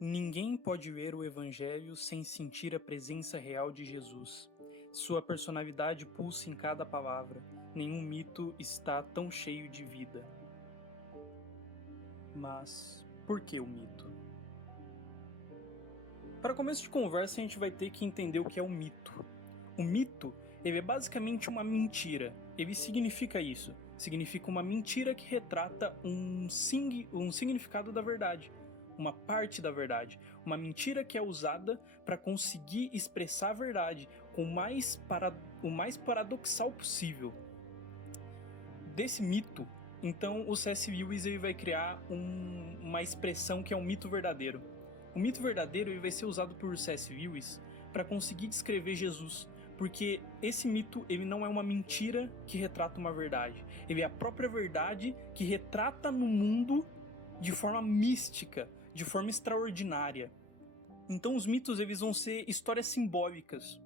Ninguém pode ver o Evangelho sem sentir a presença real de Jesus. Sua personalidade pulsa em cada palavra. Nenhum mito está tão cheio de vida. Mas por que o mito? Para começo de conversa, a gente vai ter que entender o que é o mito. O mito, ele é basicamente uma mentira. Ele significa isso. Significa uma mentira que retrata um significado da verdade. Uma parte da verdade. Uma mentira que é usada para conseguir expressar a verdade com o mais paradoxal possível. Desse mito, então o C.S. Lewis ele vai criar uma expressão que é um mito verdadeiro. O mito verdadeiro ele vai ser usado por C.S. Lewis para conseguir descrever Jesus, porque esse mito ele não é uma mentira que retrata uma verdade. Ele é a própria verdade que retrata no mundo de forma mística, de forma extraordinária. Então os mitos eles vão ser histórias simbólicas.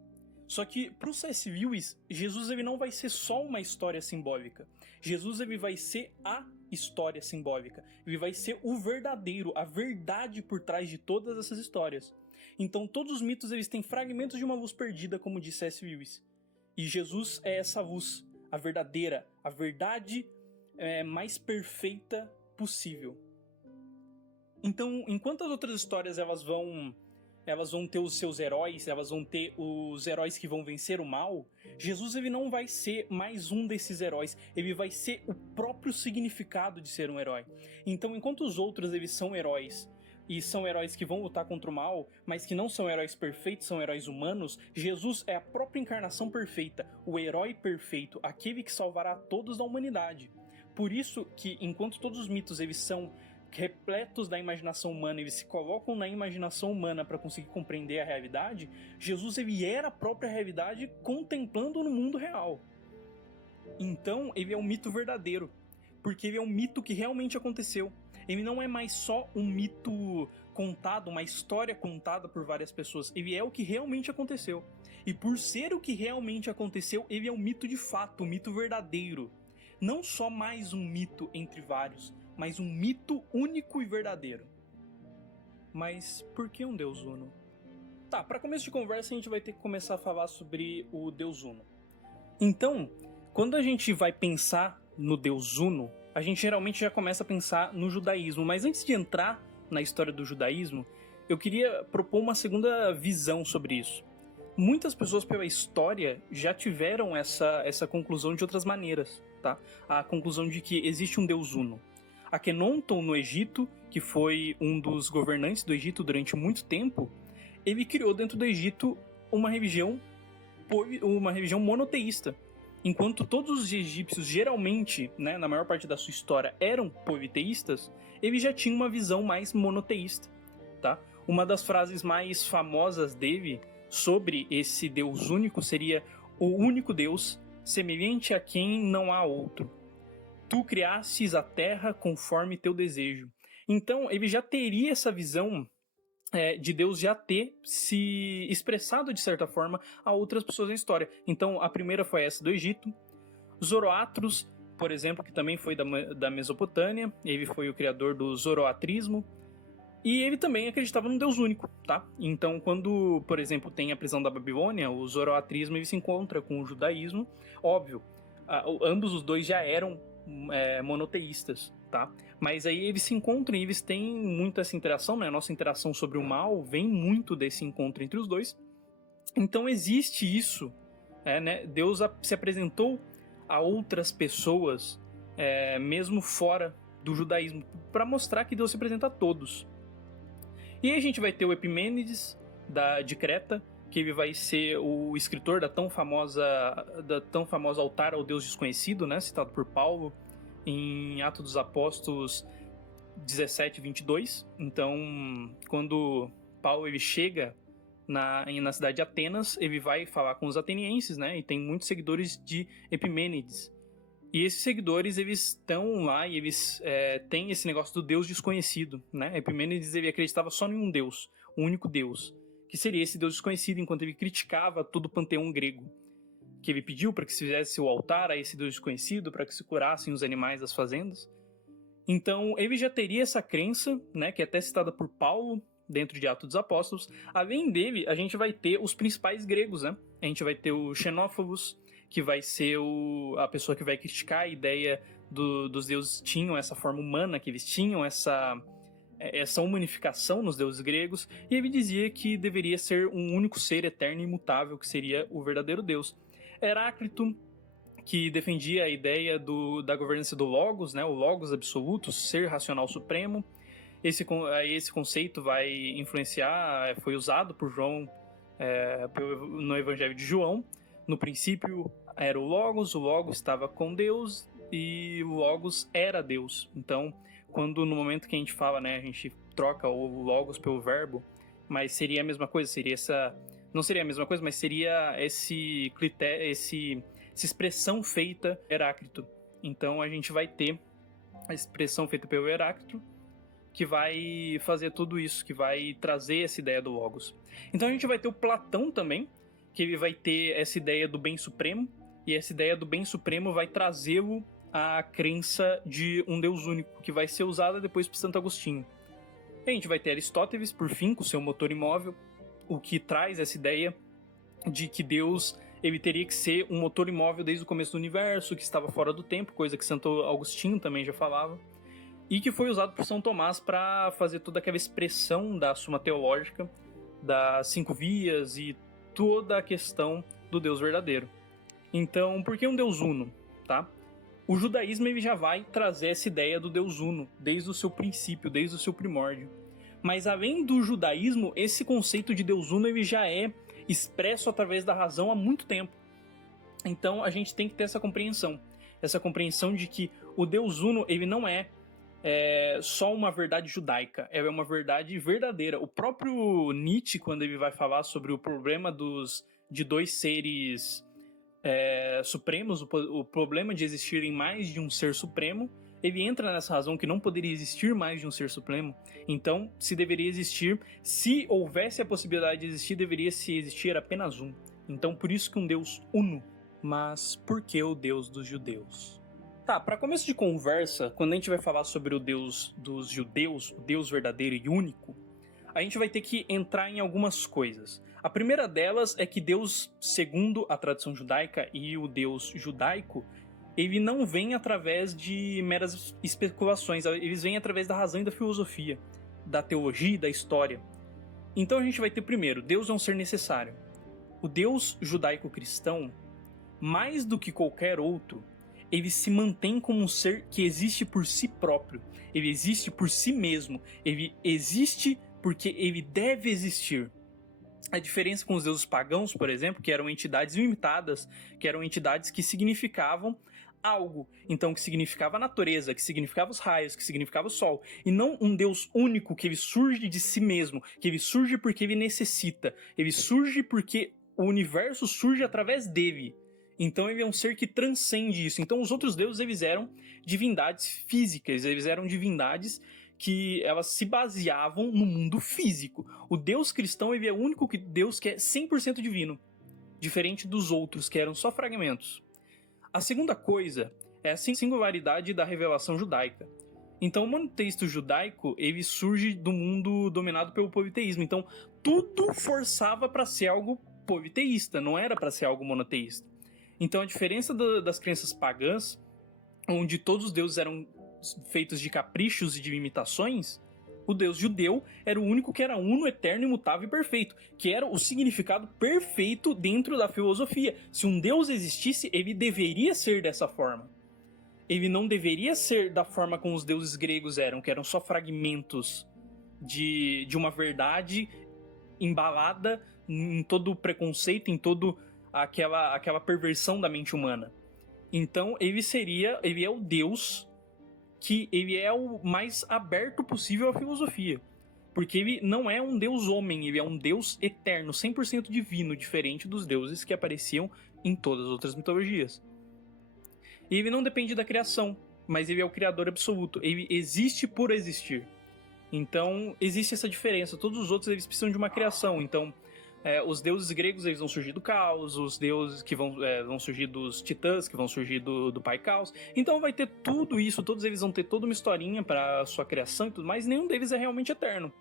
Só que para o C.S. Lewis, Jesus ele não vai ser só uma história simbólica. Jesus ele vai ser a história simbólica. Ele vai ser o verdadeiro, a verdade por trás de todas essas histórias. Então todos os mitos eles têm fragmentos de uma luz perdida, como disse C.S. Lewis. E Jesus é essa luz, a verdadeira, a verdade mais perfeita possível. Então, enquanto as outras histórias elas vão ter os seus heróis, elas vão ter os heróis que vão vencer o mal, Jesus ele não vai ser mais um desses heróis, ele vai ser o próprio significado de ser um herói. Então, enquanto os outros eles são heróis, e são heróis que vão lutar contra o mal, mas que não são heróis perfeitos, são heróis humanos, Jesus é a própria encarnação perfeita, o herói perfeito, aquele que salvará todos da humanidade. Por isso que, enquanto todos os mitos eles são repletos da imaginação humana, eles se colocam na imaginação humana para conseguir compreender a realidade, Jesus ele era a própria realidade contemplando no mundo real. Então ele é um mito verdadeiro, porque ele é um mito que realmente aconteceu. Ele não é mais só um mito contado, uma história contada por várias pessoas, ele é o que realmente aconteceu. E por ser o que realmente aconteceu, ele é um mito de fato, um mito verdadeiro. Não só mais um mito entre vários, mas um mito único e verdadeiro. Mas por que um Deus Uno? Tá, para começo de conversa a gente vai ter que começar a falar sobre o Deus Uno. Então, quando a gente vai pensar no Deus Uno, a gente geralmente já começa a pensar no judaísmo. Mas antes de entrar na história do judaísmo, eu queria propor uma segunda visão sobre isso. Muitas pessoas pela história já tiveram essa conclusão de outras maneiras, tá? A conclusão de que existe um Deus Uno. Akenonton, no Egito, que foi um dos governantes do Egito durante muito tempo, ele criou dentro do Egito uma religião monoteísta. Enquanto todos os egípcios geralmente, né, na maior parte da sua história, eram politeístas, ele já tinha uma visão mais monoteísta. Tá? Uma das frases mais famosas dele sobre esse Deus único seria: o único Deus, semelhante a quem não há outro. Tu criastes a terra conforme teu desejo. Então, ele já teria essa visão de Deus já ter se expressado, de certa forma, a outras pessoas na história. Então, a primeira foi essa do Egito. Zoroastros, por exemplo, que também foi da Mesopotâmia, ele foi o criador do zoroatrismo. E ele também acreditava num Deus único, tá? Então, quando, por exemplo, tem a prisão da Babilônia, o zoroatrismo ele se encontra com o judaísmo. Óbvio, ambos os dois já eram monoteístas, tá? Mas aí eles se encontram e eles têm muito essa interação, né? A nossa interação sobre o mal vem muito desse encontro entre os dois. Então existe isso, né? Deus se apresentou a outras pessoas, mesmo fora do judaísmo, para mostrar que Deus se apresenta a todos. E aí a gente vai ter o Epimênides, de Creta, que ele vai ser o escritor da tão famosa Altar ao Deus Desconhecido, né, citado por Paulo em Atos dos Apóstolos 17:22. Então, quando Paulo ele chega na cidade de Atenas, ele vai falar com os atenienses, né, e tem muitos seguidores de Epimênides. E esses seguidores, eles estão lá e eles têm esse negócio do Deus desconhecido, né? Epimênides ele acreditava só em um Deus, um único Deus, que seria esse Deus desconhecido, enquanto ele criticava todo o panteão grego, que ele pediu para que se fizesse o altar a esse Deus desconhecido, para que se curassem os animais das fazendas. Então, ele já teria essa crença, né, que é até citada por Paulo dentro de Atos dos Apóstolos. Além dele, a gente vai ter os principais gregos, né? A gente vai ter o Xenófobos, que vai ser a pessoa que vai criticar a ideia dos deuses tinham essa forma humana, que eles tinham essa humanificação nos deuses gregos, e ele dizia que deveria ser um único ser eterno e imutável, que seria o verdadeiro Deus. Heráclito, que defendia a ideia da governança do Logos, né, o Logos absoluto, ser racional supremo. Esse conceito vai influenciar, foi usado por João no Evangelho de João. No princípio era o Logos estava com Deus e o Logos era Deus. Então, quando no momento que a gente fala, né, a gente troca o Logos pelo verbo, mas seria a mesma coisa, não seria a mesma coisa, mas seria esse critério, essa expressão feita Heráclito. Então a gente vai ter a expressão feita pelo Heráclito, que vai fazer tudo isso, que vai trazer essa ideia do Logos. Então a gente vai ter o Platão também, que ele vai ter essa ideia do bem supremo, e essa ideia do bem supremo vai trazê-lo à crença de um Deus único, que vai ser usada depois por Santo Agostinho. E a gente vai ter Aristóteles, por fim, com seu motor imóvel, o que traz essa ideia de que Deus ele teria que ser um motor imóvel desde o começo do universo, que estava fora do tempo, coisa que Santo Agostinho também já falava, e que foi usado por São Tomás para fazer toda aquela expressão da Suma Teológica, das 5 vias e toda a questão do Deus verdadeiro. Então, por que um Deus uno? Tá? O judaísmo ele já vai trazer essa ideia do Deus uno, desde o seu princípio, desde o seu primórdio. Mas além do judaísmo, esse conceito de Deus uno ele já é expresso através da razão há muito tempo. Então a gente tem que ter essa compreensão de que o Deus uno ele não é só uma verdade judaica, é uma verdade verdadeira. O próprio Nietzsche, quando ele vai falar sobre o problema de dois seres supremos, o problema de existirem mais de um ser supremo, ele entra nessa razão que não poderia existir mais de um ser supremo. Então, se deveria existir, se houvesse a possibilidade de existir, deveria se existir apenas um. Então, por isso que um Deus uno. Mas por que o Deus dos judeus? Tá, para começo de conversa, quando a gente vai falar sobre o Deus dos judeus, o Deus verdadeiro e único, a gente vai ter que entrar em algumas coisas. A primeira delas é que Deus, segundo a tradição judaica e o Deus judaico, ele não vem através de meras especulações, eles vêm através da razão e da filosofia, da teologia e da história. Então a gente vai ter primeiro, Deus é um ser necessário. O Deus judaico-cristão, mais do que qualquer outro, ele se mantém como um ser que existe por si próprio, ele existe por si mesmo, ele existe porque ele deve existir. A diferença com os deuses pagãos, por exemplo, que eram entidades limitadas, que eram entidades que significavam algo, então que significava a natureza, que significava os raios, que significava o sol, e não um Deus único que ele surge de si mesmo, que ele surge porque ele necessita, ele surge porque o universo surge através dele. Então ele é um ser que transcende isso. Então os outros deuses eles eram divindades físicas, eles eram divindades que elas se baseavam no mundo físico. O Deus cristão ele é o único Deus que é 100% divino, diferente dos outros que eram só fragmentos. A segunda coisa é a singularidade da revelação judaica. Então o monoteísmo judaico ele surge do mundo dominado pelo politeísmo. Então tudo forçava para ser algo politeísta, não era para ser algo monoteísta. Então a diferença das crenças pagãs, onde todos os deuses eram feitos de caprichos e de imitações, o Deus judeu era o único que era uno, eterno, imutável e perfeito, que era o significado perfeito dentro da filosofia. Se um Deus existisse, ele deveria ser dessa forma. Ele não deveria ser da forma como os deuses gregos eram, que eram só fragmentos de uma verdade embalada em todo o preconceito, em todo aquela perversão da mente humana. Então ele é o Deus que ele é o mais aberto possível à filosofia. Porque ele não é um deus homem, ele é um deus eterno, 100% divino, diferente dos deuses que apareciam em todas as outras mitologias. E ele não depende da criação, mas ele é o criador absoluto. Ele existe por existir. Então, existe essa diferença. Todos os outros eles precisam de uma criação. Então, Os deuses gregos eles vão surgir do caos, os deuses que vão surgir dos titãs, que vão surgir do pai caos. Então vai ter tudo isso, todos eles vão ter toda uma historinha para sua criação e tudo mais, e nenhum deles é realmente eterno.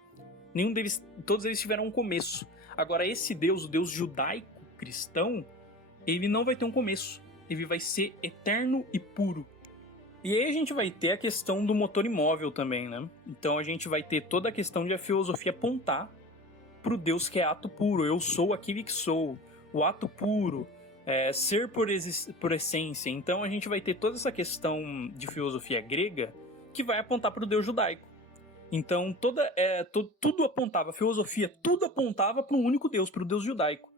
Todos eles tiveram um começo. Agora esse Deus, o Deus judaico cristão, ele não vai ter um começo. Ele vai ser eterno e puro. E aí a gente vai ter a questão do motor imóvel também, né? Então a gente vai ter toda a questão de a filosofia apontar pro Deus que é ato puro. Eu sou aquele que sou. O ato puro. Ser por essência. Então a gente vai ter toda essa questão de filosofia grega que vai apontar pro Deus judaico. Então tudo apontava, a filosofia, tudo apontava para um único Deus, para o Deus judaico.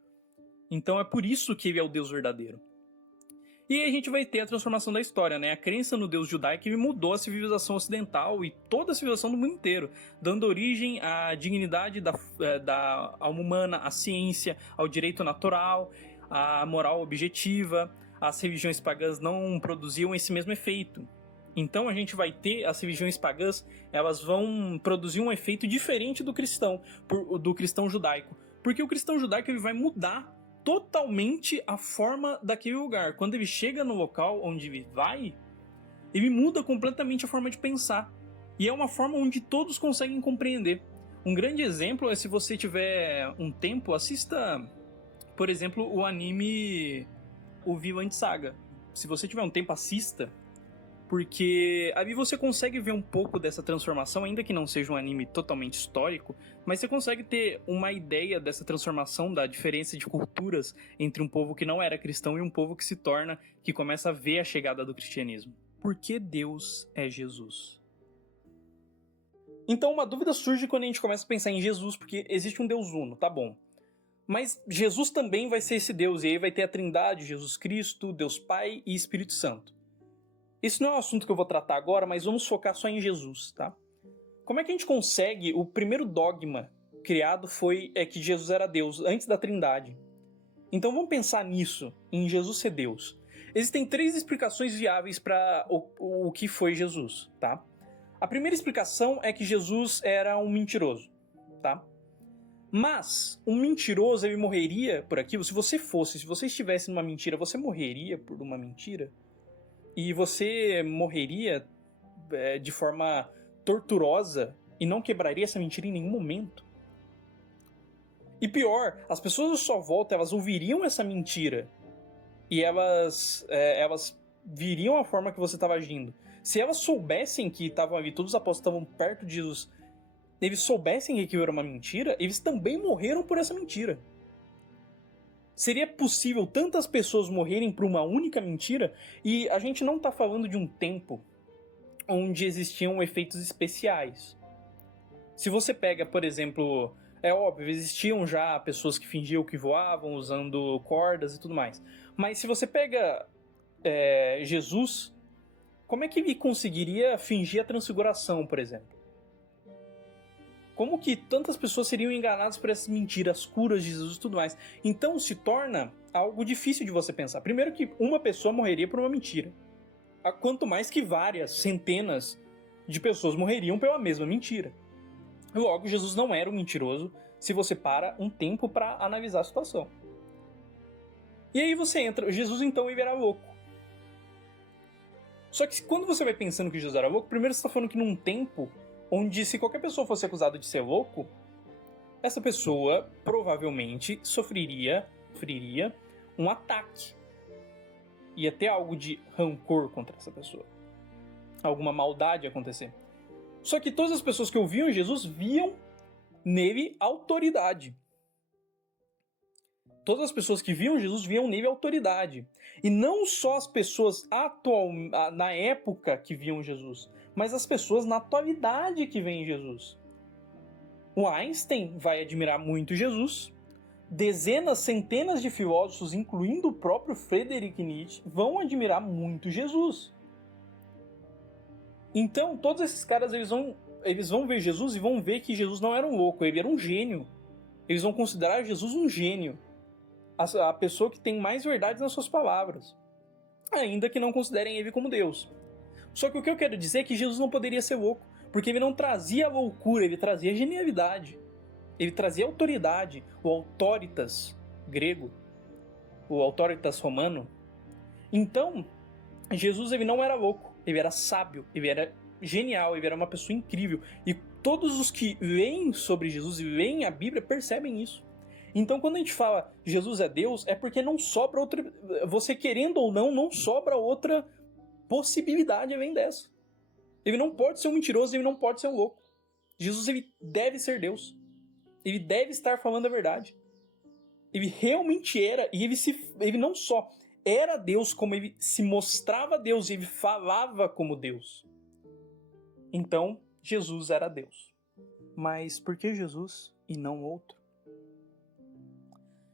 Então é por isso que ele é o Deus verdadeiro. E aí a gente vai ter a transformação da história, né? A crença no Deus judaico mudou a civilização ocidental e toda a civilização do mundo inteiro, dando origem à dignidade da alma humana, à ciência, ao direito natural, à moral objetiva. As religiões pagãs não produziam esse mesmo efeito. Então a gente vai ter as religiões pagãs, elas vão produzir um efeito diferente do cristão judaico. Porque o cristão judaico ele vai mudar totalmente a forma daquele lugar. Quando ele chega no local onde ele vai, ele muda completamente a forma de pensar. E é uma forma onde todos conseguem compreender. Um grande exemplo é, se você tiver um tempo, assista, por exemplo, o anime O Vinland Saga. Se você tiver um tempo, assista. Porque ali você consegue ver um pouco dessa transformação, ainda que não seja um anime totalmente histórico, mas você consegue ter uma ideia dessa transformação, da diferença de culturas entre um povo que não era cristão e um povo que começa a ver a chegada do cristianismo. Por que Deus é Jesus? Então uma dúvida surge quando a gente começa a pensar em Jesus, porque existe um Deus uno, tá bom. Mas Jesus também vai ser esse Deus, e aí vai ter a Trindade, Jesus Cristo, Deus Pai e Espírito Santo. Esse não é um assunto que eu vou tratar agora, mas vamos focar só em Jesus, tá? Como é que a gente consegue... O primeiro dogma criado é que Jesus era Deus, antes da Trindade. Então vamos pensar nisso, em Jesus ser Deus. Existem 3 explicações viáveis para o que foi Jesus, tá? A primeira explicação é que Jesus era um mentiroso, tá? Mas um mentiroso, ele morreria por aquilo. Se você estivesse numa mentira, você morreria por uma mentira? E você morreria de forma torturosa e não quebraria essa mentira em nenhum momento. E pior, as pessoas à sua volta, elas ouviriam essa mentira e elas viriam a forma que você estava agindo. Se elas soubessem que estavam ali, todos os apóstolos estavam perto de Jesus, eles soubessem que aquilo era uma mentira, eles também morreram por essa mentira. Seria possível tantas pessoas morrerem por uma única mentira? E a gente não está falando de um tempo onde existiam efeitos especiais. Se você pega, por exemplo... É óbvio, existiam já pessoas que fingiam que voavam usando cordas e tudo mais. Mas se você pega Jesus, como é que ele conseguiria fingir a transfiguração, por exemplo? Como que tantas pessoas seriam enganadas por essas mentiras, curas de Jesus e tudo mais? Então se torna algo difícil de você pensar. Primeiro que uma pessoa morreria por uma mentira. Quanto mais que várias, centenas de pessoas morreriam pela mesma mentira. Logo, Jesus não era um mentiroso se você para um tempo para analisar a situação. E aí você entra... Jesus então ele era louco. Só que quando você vai pensando que Jesus era louco, primeiro você está falando que num tempo... onde se qualquer pessoa fosse acusada de ser louco, essa pessoa provavelmente sofreria um ataque. Ia ter algo de rancor contra essa pessoa. Alguma maldade acontecer. Só que todas as pessoas que ouviam Jesus viam nele autoridade. Todas as pessoas que viam Jesus viam nele autoridade. E não só as pessoas na época que viam Jesus, mas as pessoas na atualidade que veem Jesus. O Einstein vai admirar muito Jesus. Dezenas, centenas de filósofos, incluindo o próprio Friedrich Nietzsche, vão admirar muito Jesus. Então, todos esses caras eles vão ver Jesus e vão ver que Jesus não era um louco, ele era um gênio. Eles vão considerar Jesus um gênio. A pessoa que tem mais verdades nas suas palavras. Ainda que não considerem ele como Deus. Só que o que eu quero dizer é que Jesus não poderia ser louco, porque ele não trazia loucura, ele trazia genialidade. ele trazia autoridade, o autoritas grego, o autoritas romano. Então, Jesus ele não era louco, ele era sábio, ele era genial, ele era uma pessoa incrível. E todos os que leem sobre Jesus e leem a Bíblia percebem isso. Então, quando a gente fala Jesus é Deus, é porque não sobra outra... Você querendo ou não, não sobra outra possibilidade além dessa. Ele não pode ser um mentiroso, ele não pode ser um louco. Jesus ele deve ser Deus. Ele deve estar falando a verdade. Ele realmente era, e ele não só era Deus, como ele se mostrava Deus, e ele falava como Deus. Então, Jesus era Deus. Mas por que Jesus e não outro?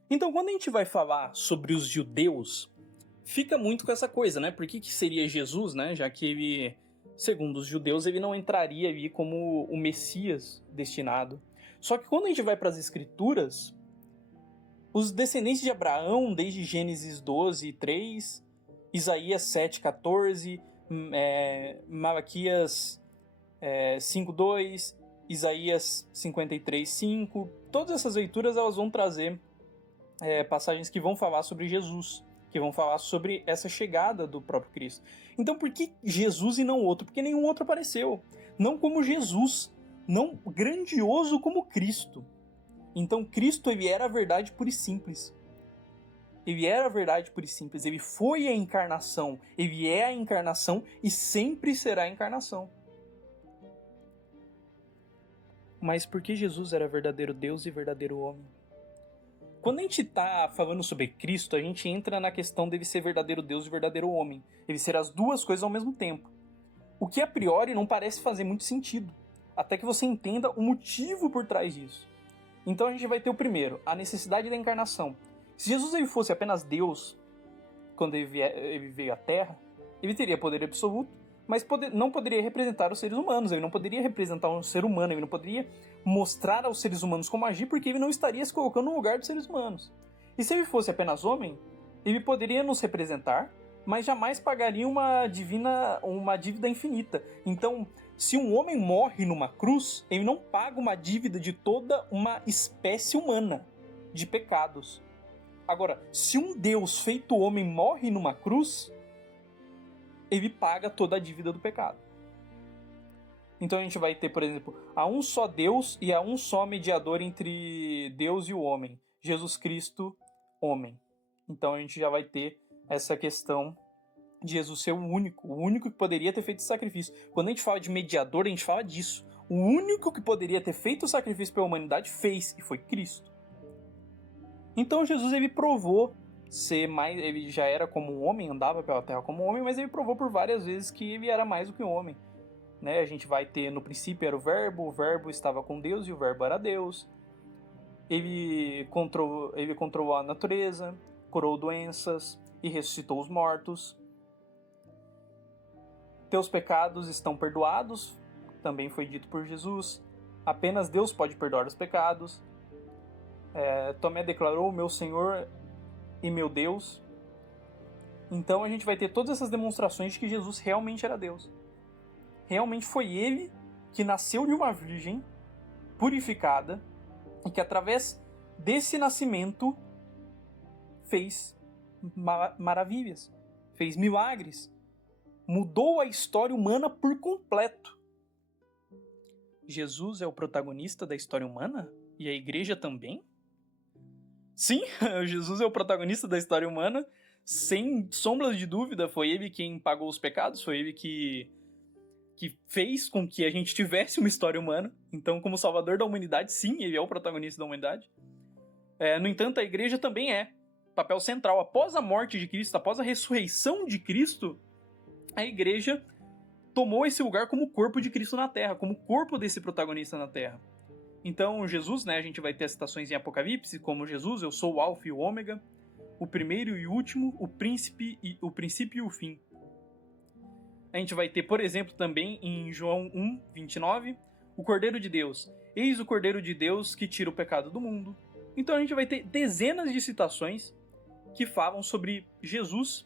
Então, quando a gente vai falar sobre os judeus, fica muito com essa coisa, né? Por que seria Jesus, né? Já que ele, segundo os judeus, ele não entraria ali como o Messias destinado. Só que quando a gente vai para as Escrituras, os descendentes de Abraão, desde Gênesis 12, 3, Isaías 7, 14, Malaquias 5, 2, Isaías 53, 5, todas essas leituras elas vão trazer passagens que vão falar sobre Jesus, que vão falar sobre essa chegada do próprio Cristo. Então por que Jesus e não outro? Porque nenhum outro apareceu. Não como Jesus, não grandioso como Cristo. Então Cristo ele era a verdade pura e simples. Ele era a verdade pura e simples. Ele foi a encarnação. Ele é a encarnação e sempre será a encarnação. Mas por que Jesus era verdadeiro Deus e verdadeiro homem? Quando a gente está falando sobre Cristo, a gente entra na questão dele ser verdadeiro Deus e verdadeiro homem. Ele ser as duas coisas ao mesmo tempo. O que a priori não parece fazer muito sentido. Até que você entenda o motivo por trás disso. Então a gente vai ter o primeiro, a necessidade da encarnação. Se Jesus ele fosse apenas Deus, quando ele veio à Terra, ele teria poder absoluto, mas não poderia representar os seres humanos, ele não poderia representar um ser humano, ele não poderia mostrar aos seres humanos como agir, porque ele não estaria se colocando no lugar dos seres humanos. E se ele fosse apenas homem, ele poderia nos representar, mas jamais pagaria uma dívida infinita. Então, se um homem morre numa cruz, ele não paga uma dívida de toda uma espécie humana de pecados. Agora, se um Deus feito homem morre numa cruz, ele paga toda a dívida do pecado. Então a gente vai ter, por exemplo, há um só Deus e há um só mediador entre Deus e o homem, Jesus Cristo, homem. Então a gente já vai ter essa questão de Jesus ser o único que poderia ter feito o sacrifício. Quando a gente fala de mediador, a gente fala disso. O único que poderia ter feito o sacrifício pela humanidade fez, e foi Cristo. Então Jesus ele provou ser mais, ele já era como um homem, andava pela terra como um homem, mas ele provou por várias vezes que ele era mais do que um homem. Né? A gente vai ter, no princípio era o verbo estava com Deus e o verbo era Deus. Ele controlou a natureza, curou doenças e ressuscitou os mortos. Teus pecados estão perdoados, também foi dito por Jesus. Apenas Deus pode perdoar os pecados. Tomé declarou, meu Senhor e meu Deus. Então a gente vai ter todas essas demonstrações de que Jesus realmente era Deus. Realmente foi ele que nasceu de uma virgem purificada e que através desse nascimento fez maravilhas, fez milagres, mudou a história humana por completo. Jesus é o protagonista da história humana? E a igreja também? Sim, Jesus é o protagonista da história humana, sem sombras de dúvida. Foi ele quem pagou os pecados, foi ele que fez com que a gente tivesse uma história humana. Então, como salvador da humanidade, sim, ele é o protagonista da humanidade. No entanto, a igreja também é papel central. Após a morte de Cristo, após a ressurreição de Cristo, a igreja tomou esse lugar como corpo de Cristo na Terra, como corpo desse protagonista na Terra. Então, Jesus, né, a gente vai ter citações em Apocalipse, como Jesus, eu sou o Alfa e o Ômega, o primeiro e o último, o princípio e o fim. A gente vai ter, por exemplo, também em João 1, 29, o Cordeiro de Deus. Eis o Cordeiro de Deus que tira o pecado do mundo. Então a gente vai ter dezenas de citações que falam sobre Jesus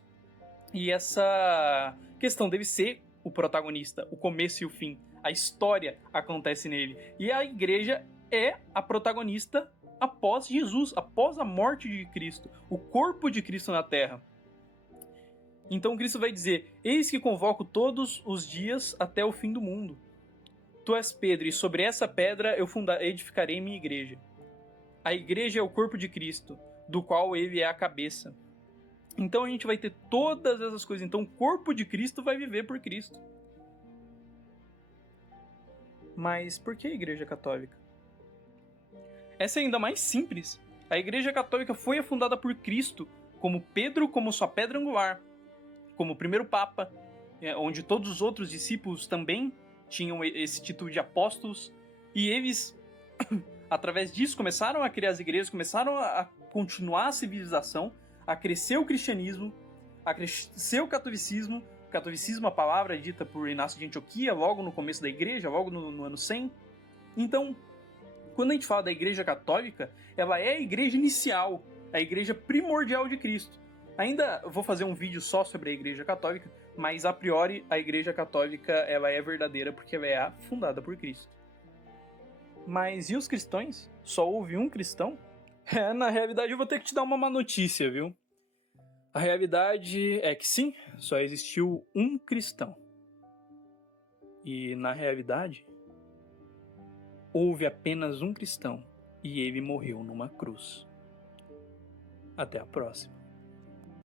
e essa questão dele ser o protagonista, o começo e o fim. A história acontece nele. E a igreja é a protagonista após Jesus, após a morte de Cristo, o corpo de Cristo na terra. Então Cristo vai dizer: eis que convoco todos os dias até o fim do mundo. Tu és Pedro, e sobre essa pedra eu edificarei minha igreja. A igreja é o corpo de Cristo, do qual ele é a cabeça. Então a gente vai ter todas essas coisas. Então o corpo de Cristo vai viver por Cristo. Mas por que a Igreja Católica? Essa é ainda mais simples. A Igreja Católica foi fundada por Cristo, como Pedro como sua pedra angular, como o primeiro Papa, onde todos os outros discípulos também tinham esse título de apóstolos, e eles, através disso, começaram a criar as igrejas, começaram a continuar a civilização, a crescer o cristianismo, a crescer o catolicismo. Catolicismo, a palavra dita por Inácio de Antioquia, logo no começo da igreja, logo no ano 100. Então, quando a gente fala da Igreja Católica, ela é a igreja inicial, a igreja primordial de Cristo. Ainda vou fazer um vídeo só sobre a Igreja Católica, mas a priori a Igreja Católica ela é verdadeira porque ela é fundada por Cristo. Mas e os cristãos? Só houve um cristão? Na realidade eu vou ter que te dar uma má notícia, viu? A realidade é que sim, só existiu um cristão. E na realidade, houve apenas um cristão e ele morreu numa cruz. Até a próxima.